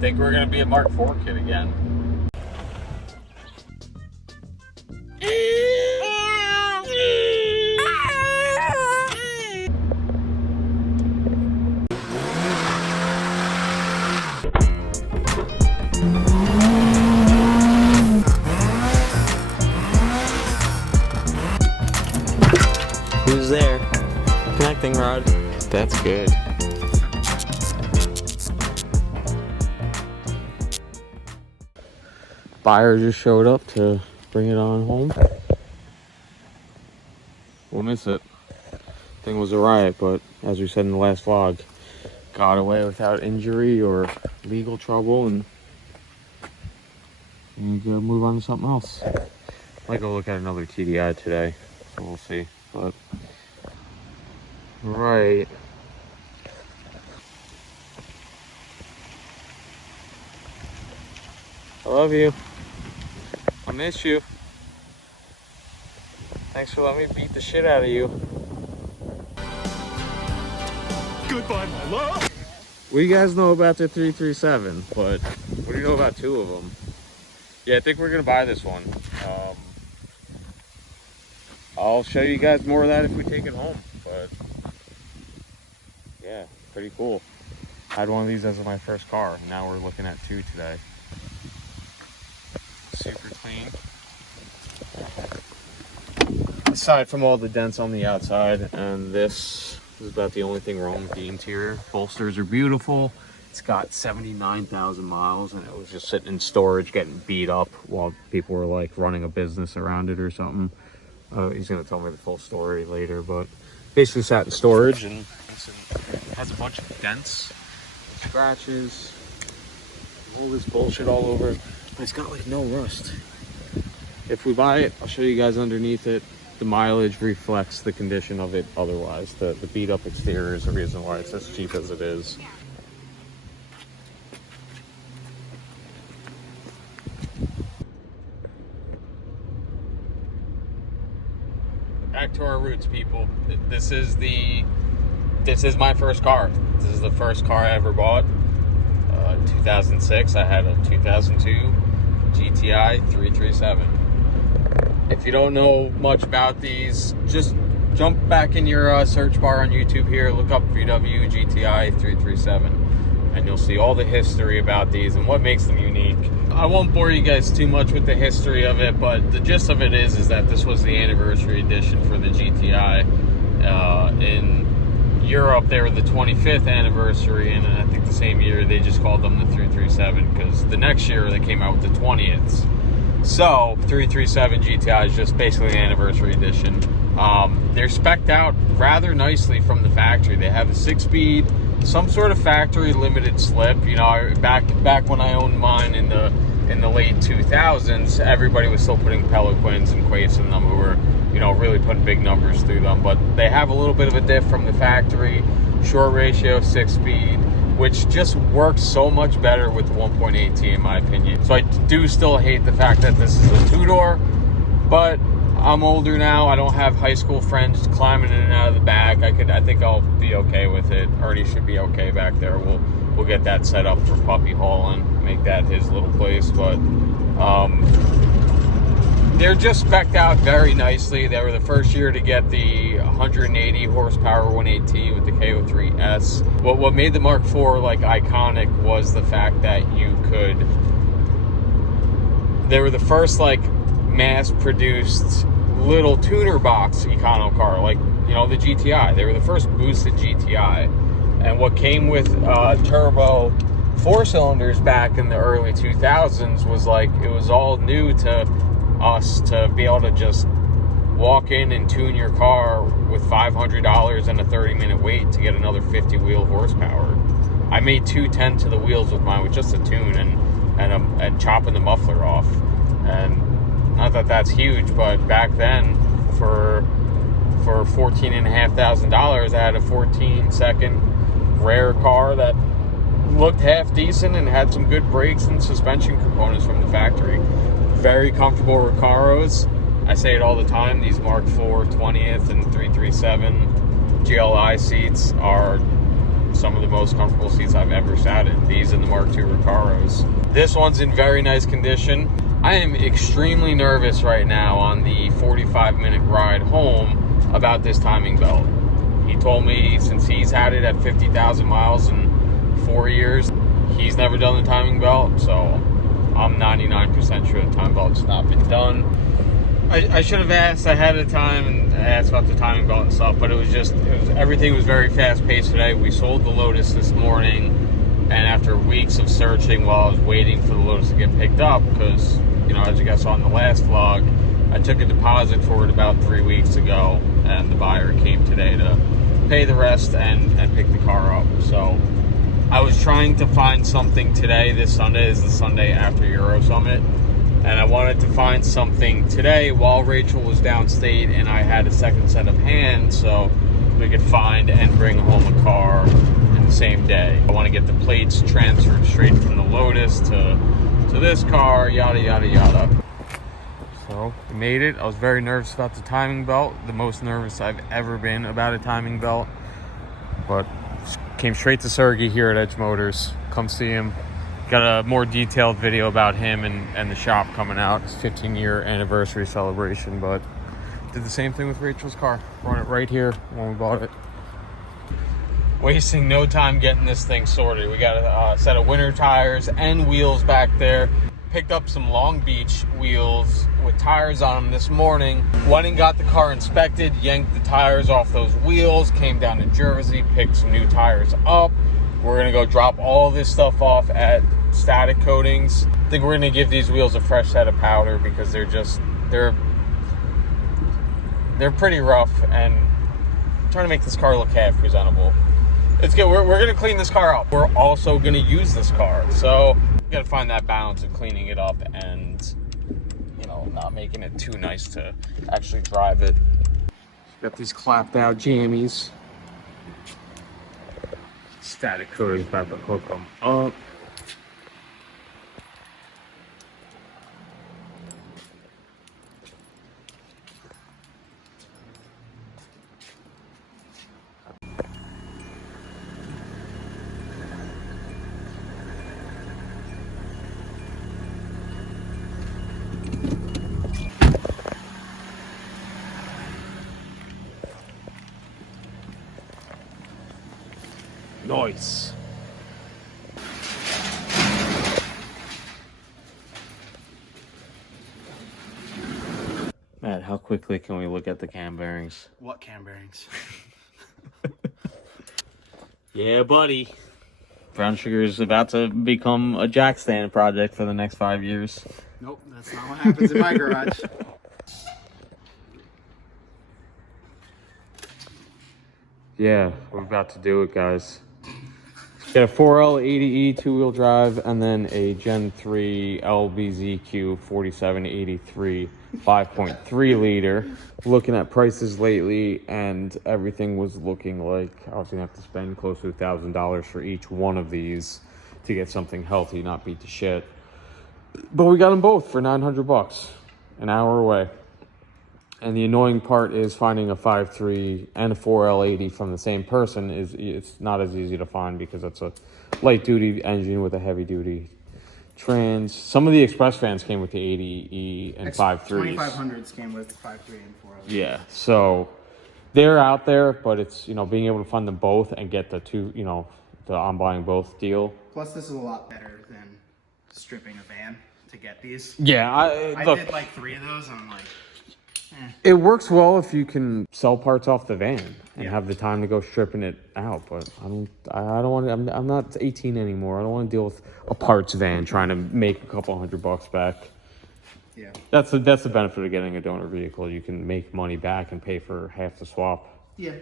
think we're gonna be a Mark IV kid again. Who's there? Connecting rod. That's good. Buyer just showed up to bring it on home. We'll miss it. Thing was a riot, but as we said in the last vlog, got away without injury or legal trouble, and we gotta move on to something else. Might go look at another TDI today, so we'll see. But right. I love you. I miss you. Thanks for letting me beat the shit out of you. Goodbye, my love. What do you guys know about the 337? But what do you know about two of them? Yeah, I think we're gonna buy this one. I'll show you guys more of that if we take it home. But yeah, pretty cool. I had one of these as my first car. Now we're looking at two today. Super clean. Aside from all the dents on the outside, and this is about the only thing wrong with the interior. Bolsters are beautiful. It's got 79,000 miles, and it was just sitting in storage getting beat up while people were like running a business around it or something. He's gonna tell me the full story later, but basically sat in storage, and it has a bunch of dents, scratches, all this bullshit all over it. But it's got like no rust. If we buy it, I'll show you guys underneath it. The mileage reflects the condition of it otherwise. The beat up exterior is the reason why it's as cheap as it is. Back to our roots, people. This is my first car. This is the first car I ever bought. 2006, I had a 2002 GTI 337. If you don't know much about these, just jump back in your search bar on YouTube here, look up VW GTI 337, and you'll see all the history about these and what makes them unique. I won't bore you guys too much with the history of it, but the gist of it is that this was the anniversary edition for the GTI. In Europe, they were the 25th anniversary, and I think the same year they just called them the 337, because the next year they came out with the 20th. So 337 GTI is just basically the anniversary edition. They're spec'd out rather nicely from the factory. They have a 6-speed, some sort of factory limited slip. You know, back when I owned mine in the late 2000s, everybody was still putting Peliquins and Quates in them, who were, you know, really putting big numbers through them. But they have a little bit of a diff from the factory, short ratio, 6-speed, which just works so much better with the 1.8T in my opinion. So I do still hate the fact that this is a two-door, but I'm older now. I don't have high school friends climbing in and out of the back. I think I'll be okay with it. Ernie should be okay back there. We'll get that set up for puppy hauling, make that his little place. But they're just spec'd out very nicely. They were the first year to get the 180 horsepower 1.8T with the KO3S. What made the Mark IV like iconic was the fact that they were the first like mass-produced little tuner box econo car, like, you know, the GTI. They were the first boosted GTI, and what came with turbo 4-cylinders back in the early 2000s was like, it was all new to us to be able to just walk in and tune your car with $500 and a 30-minute wait to get another 50-wheel horsepower. I made 210 to the wheels with mine with just a tune and chopping the muffler off. And not that that's huge, but back then for $14,500, I had a 14-second rare car that looked half decent and had some good brakes and suspension components from the factory. Very comfortable Recaros. I say it all the time, these Mark IV 20th and 337 GLI seats are some of the most comfortable seats I've ever sat in. These and the Mark II Recaros. This one's in very nice condition. I am extremely nervous right now on the 45-minute ride home about this timing belt. He told me since he's had it at 50,000 miles in 4 years, he's never done the timing belt, so I'm 99% sure the timing belt's not been done. I should have asked ahead of time and asked about the timing belt and stuff, but everything was very fast paced today. We sold the Lotus this morning, and after weeks of searching while I was waiting for the Lotus to get picked up, because, you know, as you guys saw in the last vlog, I took a deposit for it about 3 weeks ago, and the buyer came today to pay the rest and pick the car up. So I was trying to find something today. This Sunday is the Sunday after Euro Summit, and I wanted to find something today while Rachel was downstate and I had a second set of hands, so we could find and bring home a car in the same day. I want to get the plates transferred straight from the Lotus to this car, yada yada yada. So we made it. I was very nervous about the timing belt, the most nervous I've ever been about a timing belt, but came straight to Sergey here at Edge Motors. Come see him. Got a more detailed video about him and the shop coming out. It's 15-year anniversary celebration, but did the same thing with Rachel's car. Brought it right here when we bought it. Wasting no time getting this thing sorted. We got a set of winter tires and wheels back there. Picked up some Long Beach wheels with tires on them this morning. Went and got the car inspected, yanked the tires off those wheels, came down to Jersey, picked some new tires up. We're gonna go drop all this stuff off at Static Coatings. I think we're gonna give these wheels a fresh set of powder because they're pretty rough, and I'm trying to make this car look half presentable. It's good. We're gonna clean this car up. We're also gonna use this car, so we gotta find that balance of cleaning it up and, you know, not making it too nice to actually drive it. Got these clapped out jammies. Static Coatings about to hook them up. Nice. Matt, how quickly can we look at the cam bearings? What cam bearings? Yeah, buddy. Brown Sugar is about to become a jack stand project for the next 5 years. Nope, that's not what happens in my garage. Yeah, we're about to do it, guys. Got a 4L80E two-wheel drive, and then a Gen 3 LBZQ 4783 5.3 liter. Looking at prices lately, and everything was looking like I was gonna have to spend close to $1,000 for each one of these to get something healthy, not beat to shit. But we got them both for $900, an hour away. And the annoying part is finding a 5.3 and a 4L80 from the same person it's not as easy to find because it's a light duty engine with a heavy duty trans. Some of the Express fans came with the 80E and 5.3s. 2500s came with 5.3 and 4L. Yeah, so they're out there, but it's, you know, being able to find them both and get the two, you know, the I'm buying both deal. Plus, this is a lot better than stripping a van to get these. Yeah, I look, did like 3 of those, and I'm like, it works well if you can sell parts off the van and Yeah. have the time to go stripping it out. But I don't want to. I'm not 18 anymore. I don't want to deal with a parts van trying to make a couple $100 back. yeah. That's the benefit of getting a donor vehicle. You can make money back and pay for half the swap. Yeah.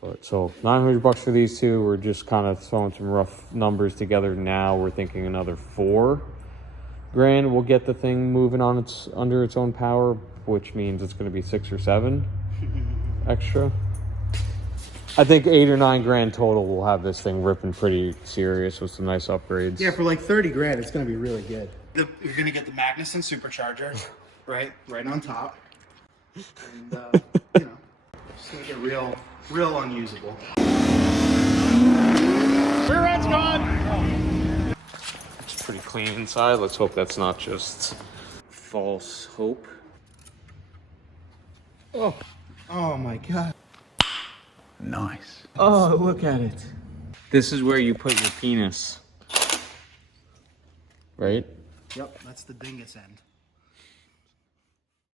But so $900 for these two. We're just kind of throwing some rough numbers together now. We're thinking another $4,000 will get the thing moving on under its own power, which means it's going to be 6 or 7 extra. I think $8 or $9 total will have this thing ripping pretty serious with some nice upgrades. Yeah, for like 30 grand, it's going to be really good. You're going to get the Magnuson supercharger, right on top. And, you know, just make it real unusable. clean inside. Let's hope that's not just false hope. Oh, oh my God. Nice. Oh, look at it. This is where you put your penis. Right? Yep, that's the dingus end.